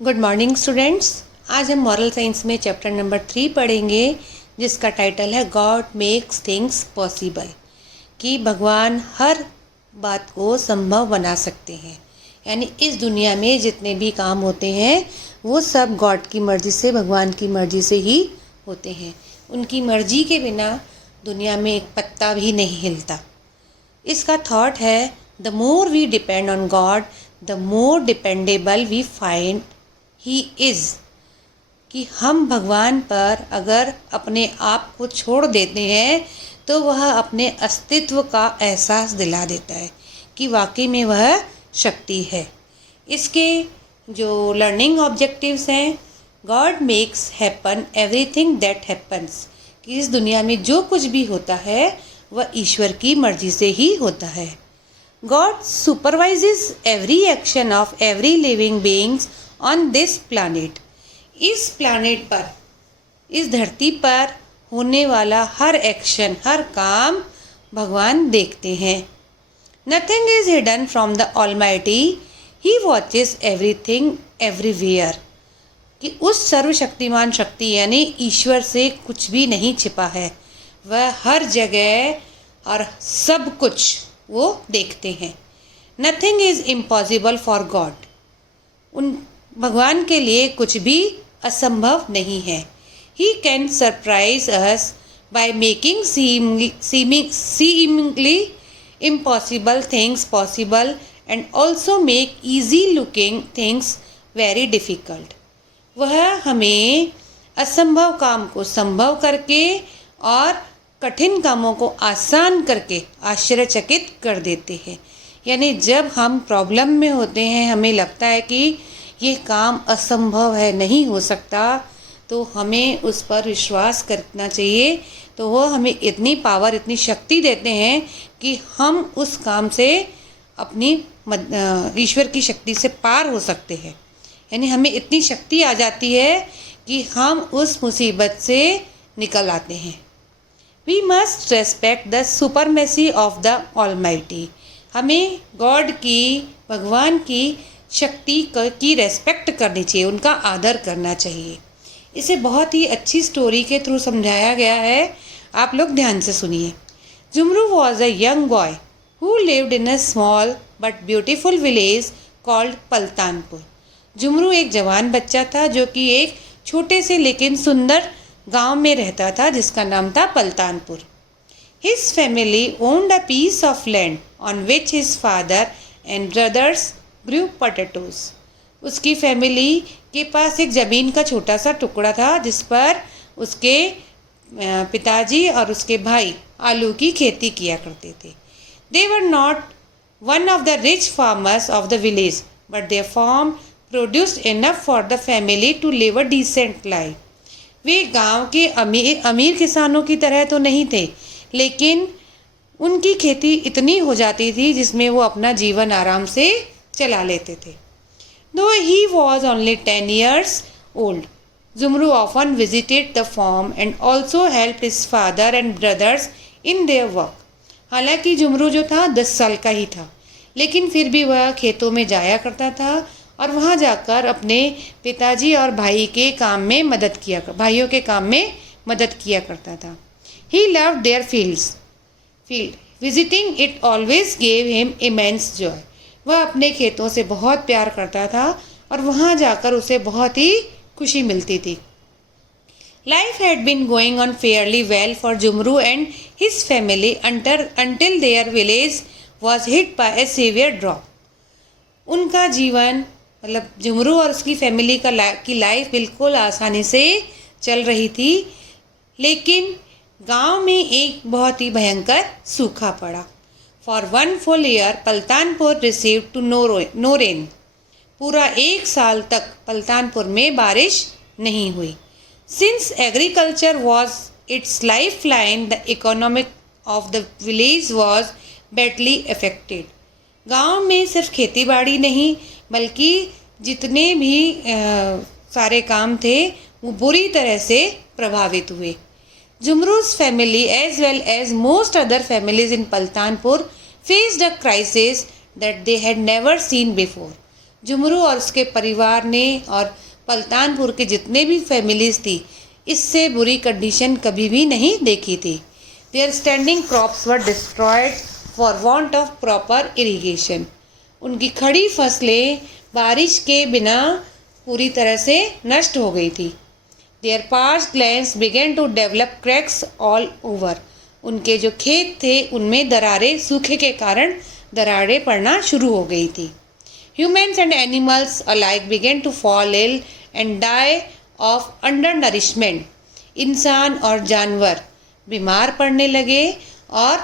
Good morning students. आज हम moral science में चैप्टर नंबर 3 पढ़ेंगे, जिसका टाइटल है गॉड मेक्स थिंग्स पॉसिबल। कि भगवान हर बात को संभव बना सकते हैं। यानी इस दुनिया में जितने भी काम होते हैं वो सब गॉड की मर्ज़ी से, भगवान की मर्ज़ी से ही होते हैं। उनकी मर्ज़ी के बिना दुनिया में एक पत्ता भी नहीं हिलता। इसका थॉट है, the more we depend on God the more dependable we find he is. कि हम भगवान पर अगर अपने आप को छोड़ देते हैं तो वह अपने अस्तित्व का एहसास दिला देता है कि वाकई में वह शक्ति है। इसके जो लर्निंग ऑब्जेक्टिव्स हैं, God makes happen everything that happens. कि इस दुनिया में जो कुछ भी होता है वह ईश्वर की मर्जी से ही होता है। God supervises every action of every living beings on this planet. इस प्लानिट पर, इस धरती पर होने वाला हर एक्शन, हर काम भगवान देखते हैं। Nothing is hidden from the almighty, he watches everything everywhere. कि उस सर्वशक्तिमान शक्ति यानी ईश्वर से कुछ भी नहीं छिपा है। वह हर जगह और सब कुछ वो देखते हैं। Nothing is impossible for God. उन भगवान के लिए कुछ भी असंभव नहीं है। He can surprise us by making seemingly impossible things possible and also make easy looking things very difficult। वह हमें असंभव काम को संभव करके और कठिन कामों को आसान करके आश्चर्यचकित कर देते हैं। यानी जब हम प्रॉब्लम में होते हैं, हमें लगता है कि ये काम असंभव है, नहीं हो सकता, तो हमें उस पर विश्वास करना चाहिए। तो वो हमें इतनी पावर, इतनी शक्ति देते हैं कि हम उस काम से अपनी ईश्वर की शक्ति से पार हो सकते हैं। यानी हमें इतनी शक्ति आ जाती है कि हम उस मुसीबत से निकल आते हैं। We must respect the supremacy of the almighty. हमें गॉड की, भगवान की शक्ति की रेस्पेक्ट करनी चाहिए, उनका आदर करना चाहिए। इसे बहुत ही अच्छी स्टोरी के थ्रू समझाया गया है, आप लोग ध्यान से सुनिए। Jumru was a young boy who lived in a small but beautiful village called Paltanpur. Jumru एक जवान बच्चा था जो कि एक छोटे से लेकिन सुंदर गांव में रहता था जिसका नाम था Paltanpur. His family owned a piece of land on which his father and brothers grew potatoes. उसकी फैमिली के पास एक ज़मीन का छोटा सा टुकड़ा था जिस पर उसके पिताजी और उसके भाई आलू की खेती किया करते थे। They were not one of the rich farmers of the village but their farm produced enough for the family to live a decent life. वे गांव के अमीर किसानों की तरह तो नहीं थे, लेकिन उनकी खेती इतनी हो जाती थी जिसमें वो अपना जीवन आराम से चला लेते थे। Though he was only 10 years old, Zumru often visited the farm and also helped his father and brothers in their work। हालांकि जुमरू जो था 10 साल का ही था, लेकिन फिर भी वह खेतों में जाया करता था और वहाँ जाकर अपने पिताजी और भाइयों के काम में मदद किया करता था। He loved their field, visiting it always gave him immense joy। वह अपने खेतों से बहुत प्यार करता था और वहाँ जाकर उसे बहुत ही खुशी मिलती थी। Life had been going on fairly well for Jumru and his family until their village was hit by a severe drop. उनका जीवन, मतलब जुमरू और उसकी फैमिली की लाइफ बिल्कुल आसानी से चल रही थी, लेकिन गांव में एक बहुत ही भयंकर सूखा पड़ा। For 1 full year, पलतानपुर received to no rain। पूरा 1 साल तक पलतानपुर में बारिश नहीं हुई। Since agriculture was its lifeline, the economy of the village was badly affected। गांव में सिर्फ खेती बाड़ी नहीं बल्कि जितने भी सारे काम थे वो बुरी तरह से प्रभावित हुए। Jumru's family as well as most other families in Paltanpur faced a crisis that they had never seen before। Jhumru और उसके परिवार ने और पल्तानपुर के जितने भी फैमिलीज थी, इससे बुरी कंडीशन कभी भी नहीं देखी थी। Their standing crops were destroyed for want of proper irrigation. उनकी खड़ी फसलें बारिश के बिना पूरी तरह से नष्ट हो गई थी। Their parched lands began to develop cracks all over. उनके जो खेत थे उनमें दरारें, सूखे के कारण दरारें पड़ना शुरू हो गई थी। Humans and animals alike began to fall ill and die of undernourishment. इंसान और जानवर बीमार पड़ने लगे और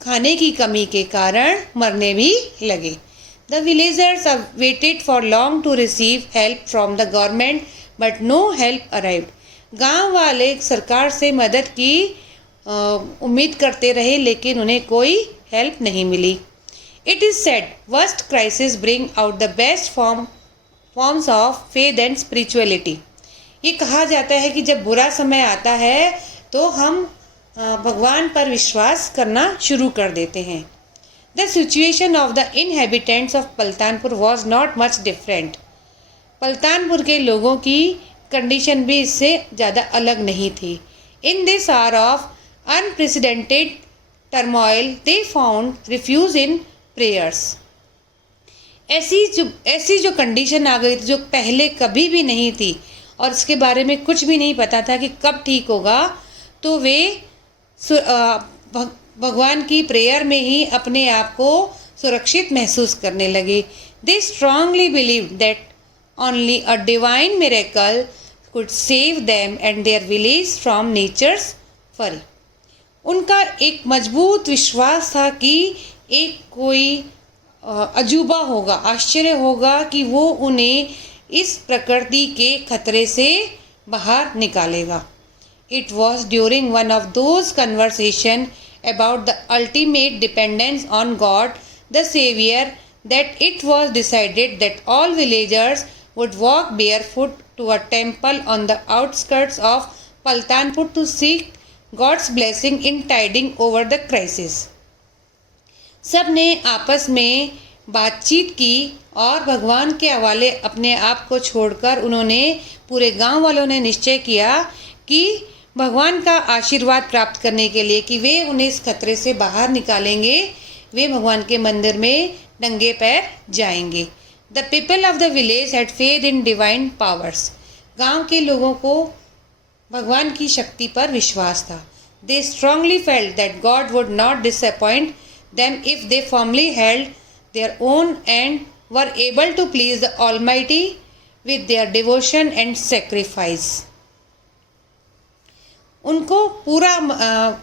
खाने की कमी के कारण मरने भी लगे। The villagers waited for long to receive help from the government but no help arrived. गांव वाले सरकार से मदद की उम्मीद करते रहे, लेकिन उन्हें कोई हेल्प नहीं मिली। It is said worst crisis bring out the best forms of faith and spirituality. ये कहा जाता है कि जब बुरा समय आता है तो हम भगवान पर विश्वास करना शुरू कर देते हैं। The situation of the inhabitants of Paltanpur was not much different. Paltanpur के लोगों की कंडीशन भी इससे ज़्यादा अलग नहीं थी। In this hour of unprecedented turmoil they found refuge in prayers. ऐसी जो कंडीशन आ गई थी जो पहले कभी भी नहीं थी और इसके बारे में कुछ भी नहीं पता था कि कब ठीक होगा, तो वे भगवान की प्रेयर में ही अपने आप को सुरक्षित महसूस करने लगे। They strongly believe that only a divine miracle could save them and their village from nature's fury. उनका एक मजबूत विश्वास था कि एक कोई अजूबा होगा, आश्चर्य होगा कि वो उन्हें इस प्रकृति के खतरे से बाहर निकालेगा। It was during one of those conversations about the ultimate dependence on God, the Savior, that it was decided that all villagers would walk barefoot to a temple on the outskirts of Paltanpur to seek God's blessing in tiding over the crisis. सब ने आपस में बातचीत की और भगवान के हवाले अपने आप को छोड़कर उन्होंने, पूरे गांव वालों ने निश्चय किया कि भगवान का आशीर्वाद प्राप्त करने के लिए कि वे उन्हें इस खतरे से बाहर निकालेंगे, वे भगवान के मंदिर में नंगे पैर जाएंगे। The people of the village had faith in divine powers. गांव के लोगों को भगवान की शक्ति पर विश्वास था। They strongly felt that God would not disappoint them if they firmly held their own and were able to please the almighty with their devotion and sacrifice. उनको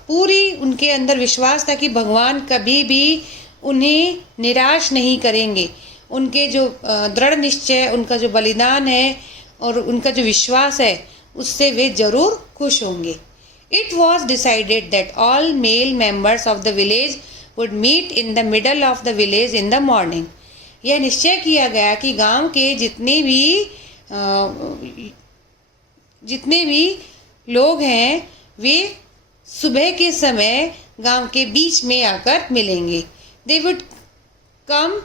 पूरी उनके अंदर विश्वास था कि भगवान कभी भी उन्हें निराश नहीं करेंगे। उनके जो दृढ़ निश्चय, उनका जो बलिदान है और उनका जो विश्वास है, उससे वे ज़रूर खुश होंगे। It was decided that all male members of the village would meet in the middle of the village in the morning. यह निश्चय किया गया कि गांव के जितने भी लोग हैं वे सुबह के समय गांव के बीच में आकर मिलेंगे। They would come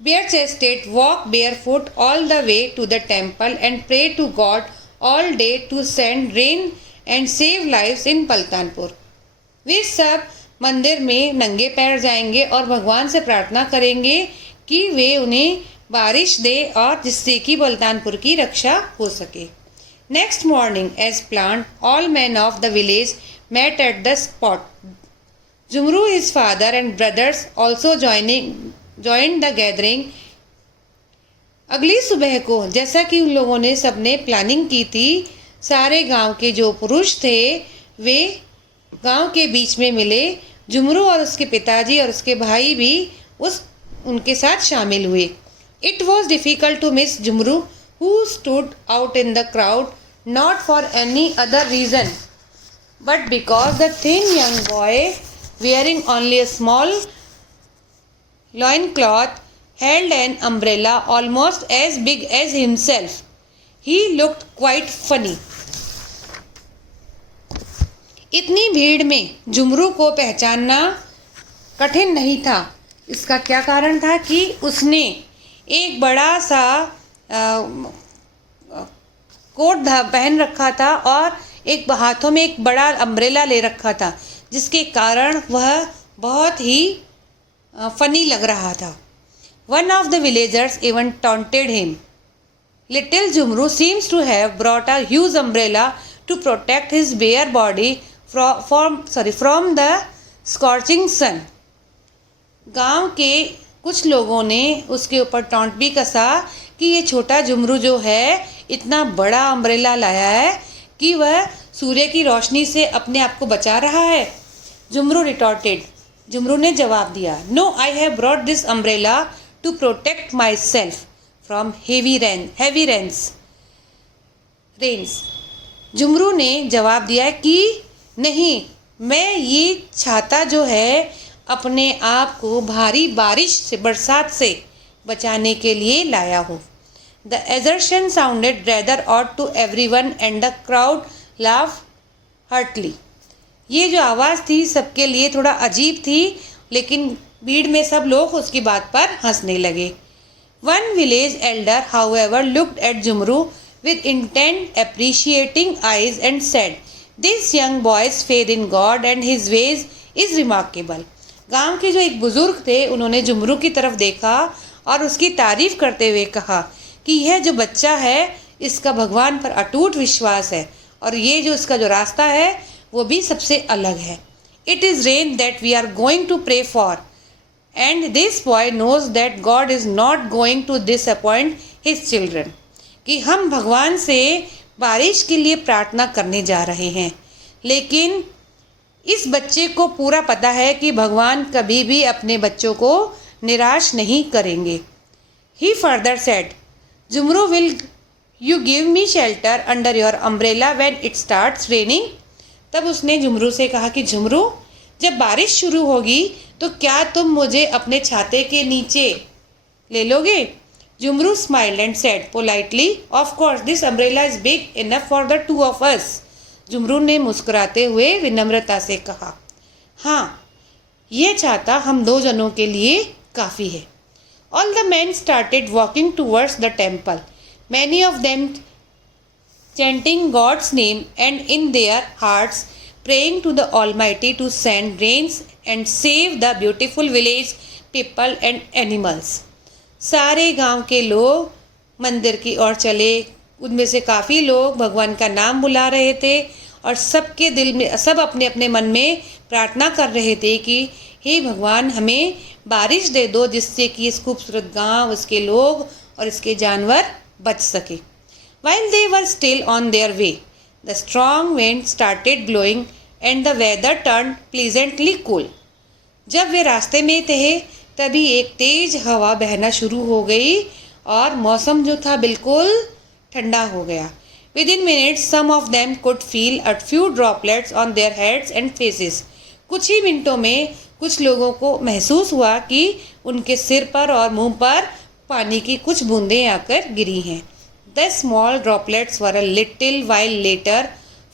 bare chested, walk barefoot all the way to the temple and pray to God all day to send rain and save lives in पल्तानपुर। वे सब मंदिर में नंगे पैर जाएंगे और भगवान से प्रार्थना करेंगे कि वे उन्हें बारिश दे और जिससे कि पल्तानपुर की रक्षा हो सके। Next morning, as planned, all men of the village met at the spot. Jumru, his father and brothers also joined the gathering. अगली सुबह को, जैसा कि उन लोगों ने सबने प्लानिंग की थी, सारे गांव के जो पुरुष थे वे गांव के बीच में मिले। जुमरू और उसके पिताजी और उसके भाई भी उनके साथ शामिल हुए। It was difficult to miss Jumru, who stood out in the crowd not for any other reason but because the thin young boy wearing only a small loincloth held an umbrella almost as big as himself. He looked quite funny. इतनी भीड़ में जुमरू को पहचानना कठिन नहीं था। इसका क्या कारण था कि उसने एक बड़ा सा कोट पहन रखा था और एक हाथों में एक बड़ा अम्ब्रेला ले रखा था, जिसके कारण वह बहुत ही फनी लग रहा था। One of the villagers even taunted him. Little Jumru seems to have brought a huge umbrella to protect his bare body from the scorching sun. गांव के कुछ लोगों ने उसके ऊपर टॉन्ट भी कसा कि ये छोटा जुमरू जो है इतना बड़ा अम्ब्रेला लाया है कि वह सूर्य की रोशनी से अपने आप को बचा रहा है। जुमरू रिटॉर्टेड, जुमरू ने जवाब दिया, no I have brought this umbrella to protect myself from heavy rains. Jumru ने जवाब दिया कि नहीं, मैं ये छाता जो है अपने आप को भारी बारिश से, बरसात से बचाने के लिए लाया हूँ। The assertion sounded rather odd to everyone and the crowd laughed heartily. ये जो आवाज़ थी सबके लिए थोड़ा अजीब थी, लेकिन भीड़ में सब लोग उसकी बात पर हंसने लगे। One village elder, however, looked at Jumru with intent, appreciating eyes and said, "This young boy's faith in God and his ways is remarkable." गांव के जो एक बुजुर्ग थे उन्होंने जुमरू की तरफ देखा और उसकी तारीफ करते हुए कहा कि यह जो बच्चा है इसका भगवान पर अटूट विश्वास है और ये जो इसका जो रास्ता है वो भी सबसे अलग है। It is rain that we are going to pray for. And this boy knows that God is not going to disappoint his children. कि हम भगवान से बारिश के लिए प्रार्थना करने जा रहे हैं, लेकिन इस बच्चे को पूरा पता है कि भगवान कभी भी अपने बच्चों को निराश नहीं करेंगे। He further said, Jumru, will you give me shelter under your umbrella when it starts raining? तब उसने जुमरू से कहा कि जुमरू, जब बारिश शुरू होगी तो क्या तुम मुझे अपने छाते के नीचे ले लोगे? Jumru smiled and said politely, of course this umbrella is big enough for the two of us. Jumru ने मुस्कुराते हुए विनम्रता से कहा, हाँ, ये छाता हम दो जनों के लिए काफ़ी है. All the men started walking towards the temple, many of them chanting God's name and in their hearts praying to the Almighty to send rains and save the beautiful village people and animals. सारे गांव के लोग मंदिर की ओर चले. उनमें से काफ़ी लोग भगवान का नाम बुला रहे थे और सबके दिल में, सब अपने अपने मन में प्रार्थना कर रहे थे कि हे भगवान, हमें बारिश दे दो जिससे कि इस खूबसूरत गांव, उसके लोग और इसके जानवर बच सके. While they were still on their way, the strong wind started blowing and the weather turned pleasantly cool. जब वे रास्ते में थे तभी एक तेज हवा बहना शुरू हो गई और मौसम जो था बिल्कुल ठंडा हो गया. Within minutes, some of them could feel a few droplets on their heads and faces. कुछ ही मिनटों में कुछ लोगों को महसूस हुआ कि उनके सिर पर और मुंह पर पानी की कुछ बूंदें आकर गिरी हैं. The small droplets were a little while later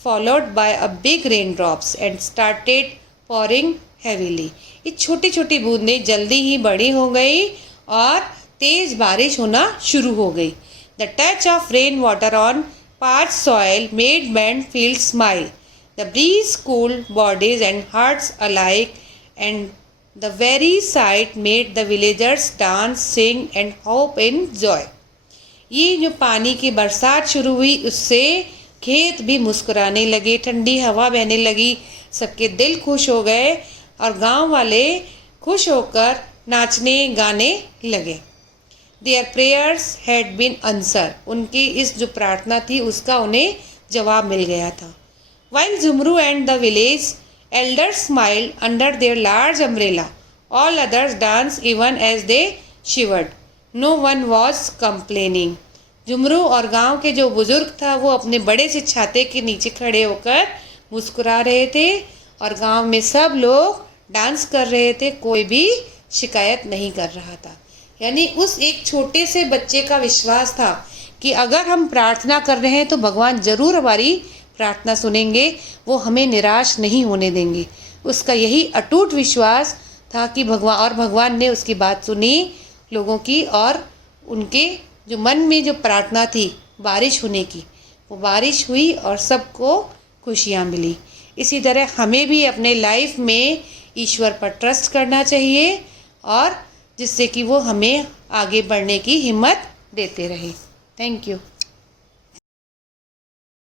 followed by a big raindrops and started pouring heavily. ये छोटी छोटी बूंदें जल्दी ही बड़ी हो गई और तेज बारिश होना शुरू हो गई. The touch of rain water on parched soil made men feel smile. The breeze cooled bodies and hearts alike, and the very sight made the villagers dance, sing and hope in joy. ये जो पानी की बरसात शुरू हुई उससे खेत भी मुस्कुराने लगे, ठंडी हवा बहने लगी, सबके दिल खुश हो गए और गांव वाले खुश होकर नाचने गाने लगे. Their prayers had been answered. उनकी इस जो प्रार्थना थी उसका उन्हें जवाब मिल गया था. While Jumru and the village elders smiled under their large umbrella, all others danced even as they shivered. No one was complaining. जुमरू और गांव के जो बुजुर्ग था वो अपने बड़े से छाते के नीचे खड़े होकर मुस्कुरा रहे थे और गांव में सब लोग डांस कर रहे थे. कोई भी शिकायत नहीं कर रहा था. यानी उस एक छोटे से बच्चे का विश्वास था कि अगर हम प्रार्थना कर रहे हैं तो भगवान ज़रूर हमारी प्रार्थना सुनेंगे, वो हमें निराश नहीं होने देंगे. उसका यही अटूट विश्वास था कि भगवान ने उसकी बात सुनी लोगों की, और उनके जो मन में जो प्रार्थना थी बारिश होने की, वो बारिश हुई और सबको खुशियाँ मिली। इसी तरह हमें भी अपने लाइफ में ईश्वर पर ट्रस्ट करना चाहिए, और जिससे कि वो हमें आगे बढ़ने की हिम्मत देते रहे। Thank you.